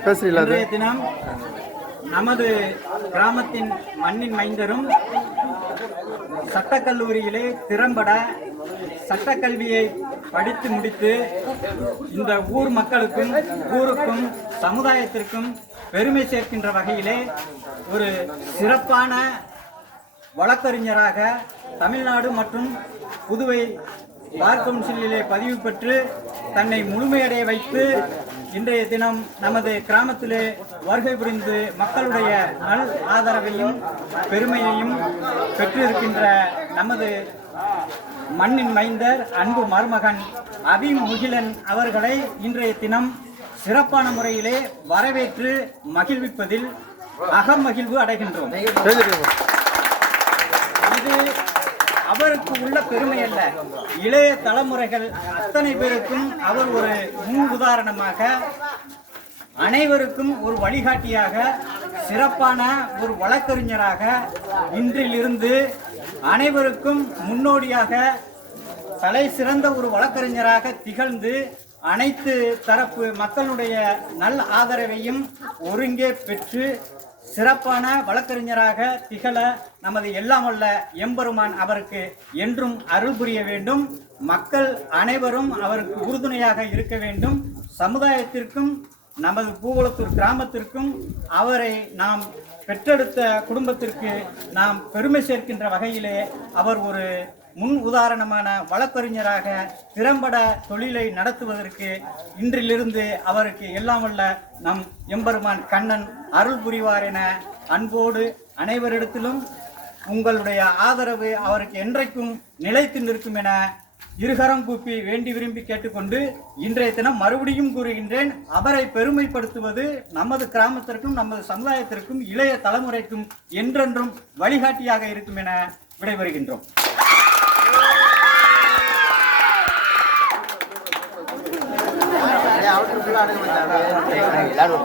பேசுறீங்களா தினம் நமது கிராமத்தின் மண்ணின் மைந்தரும் சட்டக்கல்லூரியிலே திறம்பட சட்டக்கல்வியை படித்து முடித்து இந்த ஊர் மக்களுக்கும் ஊருக்கும் சமுதாயத்திற்கும் பெருமை சேர்க்கின்ற வகையிலே ஒரு சிறப்பான வழக்கறிஞராக தமிழ்நாடு மற்றும் புதுவை பார் கவுன்சிலிலே பதிவு பெற்று தன்னை முழுமையடைய வைத்து இன்றைய தினம் நமது கிராமத்திலே வருகை புரிந்து மக்களுடைய நல் ஆதரவையும் பெருமையையும் பெற்றிருக்கின்ற நமது மண்ணின் மைந்தர் அன்பு மருமகன் அபி முகிலன் அவர்களை இன்றைய தினம் சிறப்பான முறையிலே வரவேற்று மகிழ்விப்பதில் அகமகிழ்வு அடைகின்றோம். பேசுறீங்க இது அவருக்கு உள்ள பெருமை அல்ல இளைய தலைமுறைகள் அத்தனை பேருக்கும் அவர் ஒரு முன் உதாரணமாக அனைவருக்கும் ஒரு வழிகாட்டியாக சிறப்பான ஒரு வழக்கறிஞராக இன்றிலிருந்து அனைவருக்கும் முன்னோடியாக தலை சிறந்த ஒரு வழக்கறிஞராக திகழ்ந்து அனைத்து தரப்பு மக்களுடைய நல் ஆதரவையும் ஒருங்கே பெற்று சிறப்பான வழக்கறிஞராக திகழ நமது எல்லாம் வல்ல எம்பெருமான் அவருக்கு என்றும் அருள் புரிய வேண்டும். மக்கள் அனைவரும் அவருக்கு உறுதுணையாக இருக்க வேண்டும். சமுதாயத்திற்கும் நமது பூகுளத்தூர் கிராமத்திற்கும் அவரை நாம் பெற்றெடுத்த குடும்பத்திற்கு நாம் பெருமை சேர்க்கின்ற வகையிலே அவர் ஒரு முன் உதாரணமான வழக்கறிஞராக திறம்பட தொழிலை நடத்துவதற்கு இன்றிலிருந்து அவருக்கு எல்லாம் வல்ல நம் எம்பெருமான் கண்ணன் அருள் புரிவார் என அன்போடு அனைவரிடத்திலும் உங்களுடைய ஆதரவு அவருக்கு என்றைக்கும் நிலைத்து நிற்கும் என இருகரம் கூப்பி வேண்டி விரும்பி கேட்டுக்கொண்டு இன்றைய தினம் மறுபடியும் கூறுகின்றேன் அவரை பெருமைப்படுத்துவது நமது கிராமத்திற்கும் நமது சமுதாயத்திற்கும் இளைய தலைமுறைக்கும் என்றென்றும் வழிகாட்டியாக இருக்கும் என விடைபெறுகின்றோம் எல்லாரும்